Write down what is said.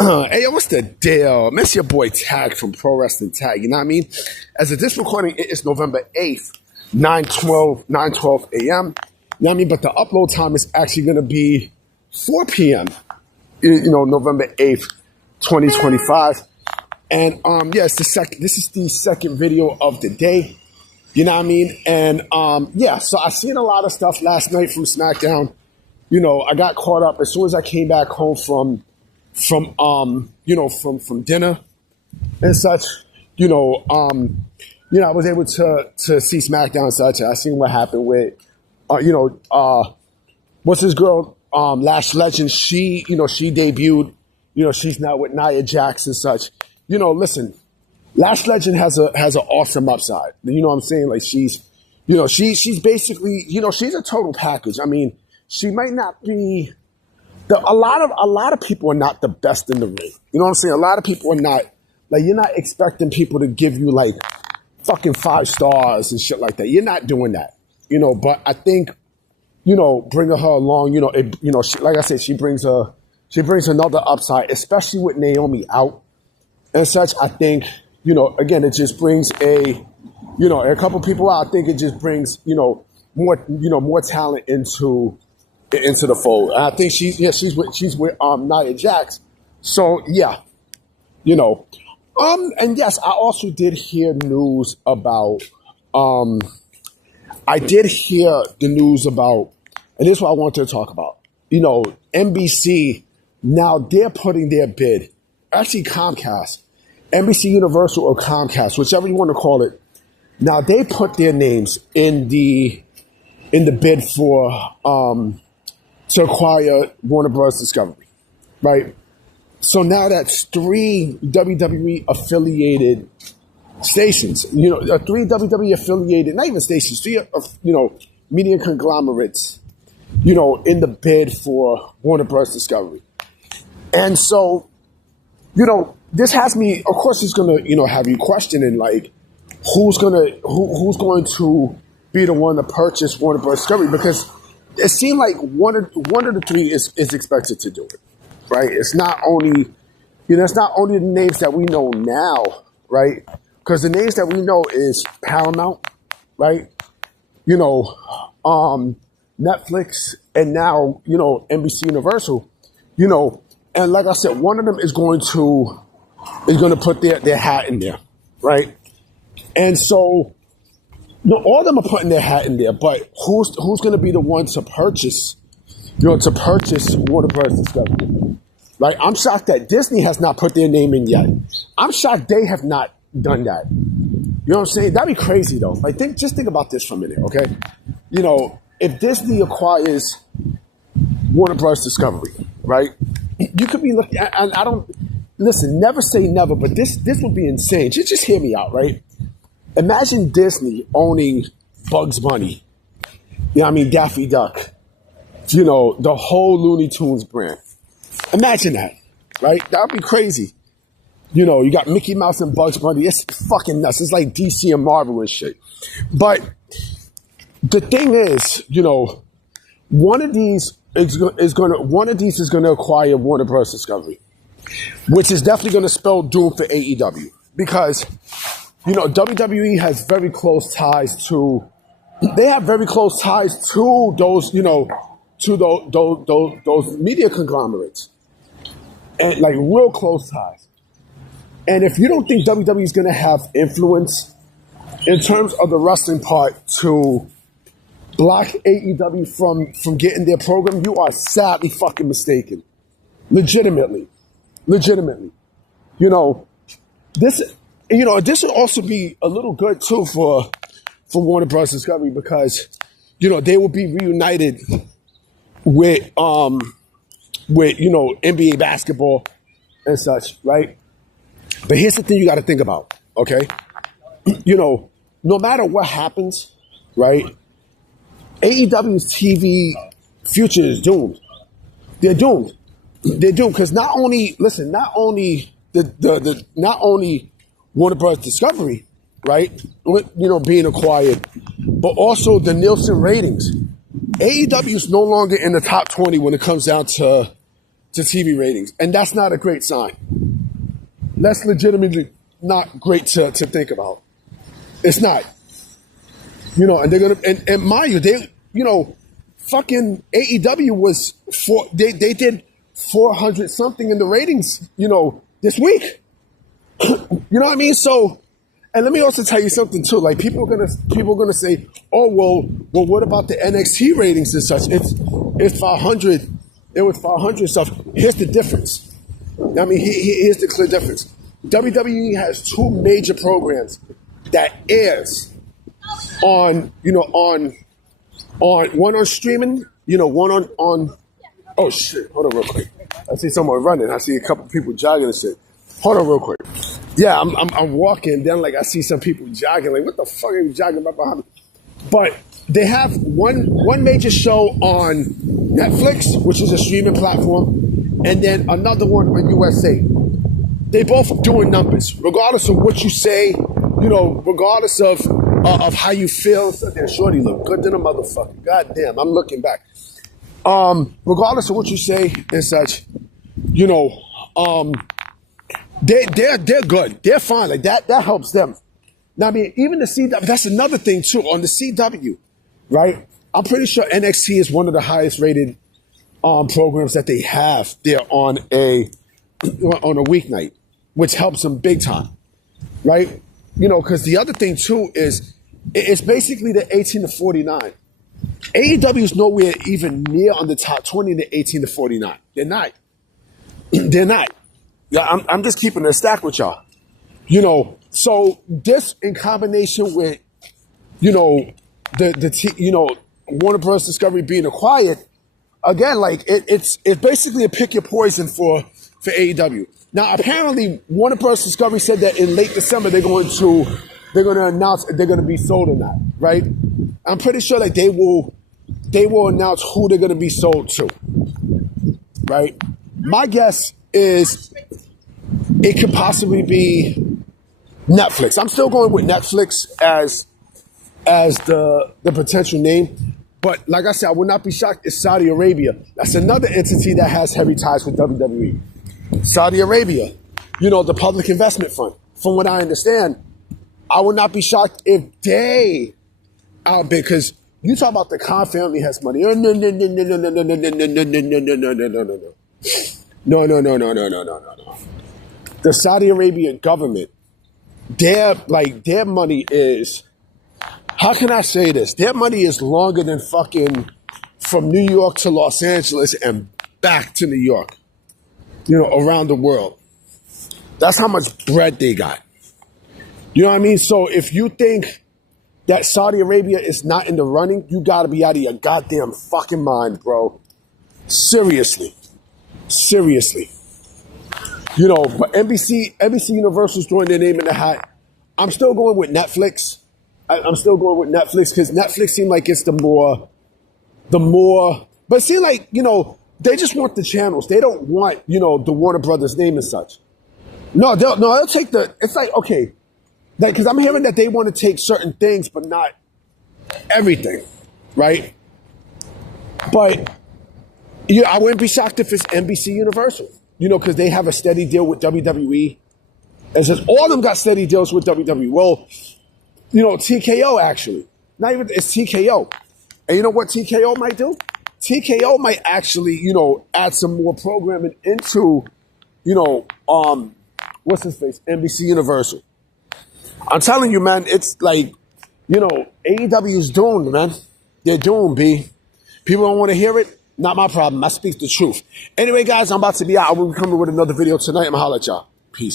Hey, yo, what's the deal? Miss your boy Tag from Pro Wrestling Tag, you know what I mean? As of this recording, it is November 8th, 9:12 a.m. You know what I mean? But the upload time is actually going to be 4 p.m., November 8th, 2025. And this is the second video of the day. You know what I mean? And so I seen a lot of stuff last night from SmackDown. I got caught up as soon as I came back home from dinner and such. I was able to see SmackDown and such. I seen what happened with what's his girl, Lash Legend. She debuted. She's now with Nia Jax and such. Listen, Lash Legend has an awesome upside. You know what I'm saying? Like she's basically, she's a total package. I mean, she might not be a lot of people are not the best in the ring. You know what I'm saying? A lot of people are not, like, you're not expecting people to give you like fucking 5 stars and shit like that. You're not doing that. But I think, bringing her along, like I said, she brings another upside, especially with Naomi out and such. I think, again, it just brings a couple people out. I think it just brings, more talent into the fold. And I think she's with Nia Jax. So yeah, and yes, I also did hear news about and this is what I wanted to talk about. NBC, now they're putting their bid, actually Comcast, NBCUniversal or Comcast, whichever you want to call it. Now they put their names in the bid for to acquire Warner Bros. Discovery, right? So now that's 3 WWE affiliated stations, 3 WWE affiliated, not even stations, 3, media conglomerates, in the bid for Warner Bros. Discovery. And so, this has me, of course, it's going to, have you questioning, like, who's going to be the one to purchase Warner Bros. Discovery, because it seemed like one of the 3 is expected to do it, right? It's not only, it's not only the names that we know now, right? Because the names that we know is Paramount, right? Netflix, and now, NBCUniversal, and like I said, one of them is going to put their hat in there, right? And so, all of them are putting their hat in there, but who's going to be the one to purchase, Warner Bros. Discovery? Right? I'm shocked that Disney has not put their name in yet. I'm shocked they have not done that. You know what I'm saying? That'd be crazy though. Like, just think about this for a minute, okay? If Disney acquires Warner Bros. Discovery, right? You could be looking at, and I don't, listen, never say never, but this would be insane. Just hear me out, right? Imagine Disney owning Bugs Bunny, Daffy Duck, the whole Looney Tunes brand. Imagine that, right? That would be crazy. You got Mickey Mouse and Bugs Bunny. It's fucking nuts. It's like DC and Marvel and shit. But the thing is, one of these is going to acquire Warner Bros. Discovery, which is definitely going to spell doom for AEW, because WWE has very close ties to. They have very close ties to those, to those media conglomerates, and like real close ties. And if you don't think WWE is going to have influence in terms of the wrestling part to block AEW from getting their program, you are sadly fucking mistaken. Legitimately. This would also be a little good too for Warner Bros. Discovery, because they will be reunited with NBA basketball and such, right? But here's the thing you got to think about, okay? No matter what happens, right? AEW's TV future is doomed. They're doomed because not only Warner Bros. Discovery, right? Being acquired, but also the Nielsen ratings. AEW is no longer in the top 20 when it comes down to to TV ratings, and that's not a great sign. That's legitimately not great to think about. It's not. And they're gonna and mind you, they fucking AEW was they did 400 something in the ratings, this week. You know what I mean? So, and let me also tell you something too. Like people are gonna say, oh well, what about the NXT ratings and such? It's 500. It was 500 stuff. Here's the difference. I mean, here's the clear difference. WWE has two major programs that airs on one on streaming, one on. Oh shit! Hold on real quick. I see someone running. I see a couple people jogging and shit. Hold on real quick. Yeah, I'm walking. Then I see some people jogging. Like, what the fuck are you jogging about behind me? But they have one major show on Netflix, which is a streaming platform, and then another one on USA. They both doing numbers, regardless of what you say. Regardless of how you feel. So damn, shorty look good than a motherfucker. God damn, I'm looking back. Regardless of what you say and such, they're good. They're fine. Like that helps them. Now, I mean, even the CW, that's another thing too. On the CW, right? I'm pretty sure NXT is one of the highest rated programs that they have there on a weeknight, which helps them big time, right? Because the other thing too is it's basically the 18 to 49. AEW is nowhere even near on the top 20 in the 18 to 49. They're not. They're not. Yeah, I'm just keeping a stack with y'all. So this in combination with, Warner Bros. Discovery being acquired, again, like it's basically a pick your poison for AEW. Now, apparently, Warner Bros. Discovery said that in late December they're going to announce if they're going to be sold or not, right? I'm pretty sure that they will announce who they're going to be sold to, right? My guess is it could possibly be Netflix. I'm still going with Netflix as the potential name. But like I said, I would not be shocked if Saudi Arabia. That's another entity that has heavy ties with WWE. Saudi Arabia, the Public Investment Fund. From what I understand, I would not be shocked if they outbid, because you talk about the Khan family has money. No. The Saudi Arabian government, their money is, how can I say this? Their money is longer than fucking from New York to Los Angeles and back to New York, around the world. That's how much bread they got. You know what I mean? So if you think that Saudi Arabia is not in the running, you got to be out of your goddamn fucking mind, bro. Seriously. But NBCUniversal is throwing their name in the hat. I'm still going with Netflix. I'm still going with Netflix because Netflix seemed like it's the more, but it seemed like, they just want the channels. They don't want, the Warner Brothers name and such. No, they'll take it's like, okay, because I'm hearing that they want to take certain things, but not everything, right? But, I wouldn't be shocked if it's NBCUniversal, because they have a steady deal with WWE. It says all of them got steady deals with WWE. Well, TKO actually. Not even, it's TKO. And you know what TKO might do? TKO might actually, add some more programming into, what's his face? NBCUniversal. I'm telling you, man, it's like, AEW is doomed, man. They're doomed, B. People don't want to hear it. Not my problem. I speak the truth. Anyway, guys, I'm about to be out. I will be coming with another video tonight. I'm going to holler at y'all. Peace.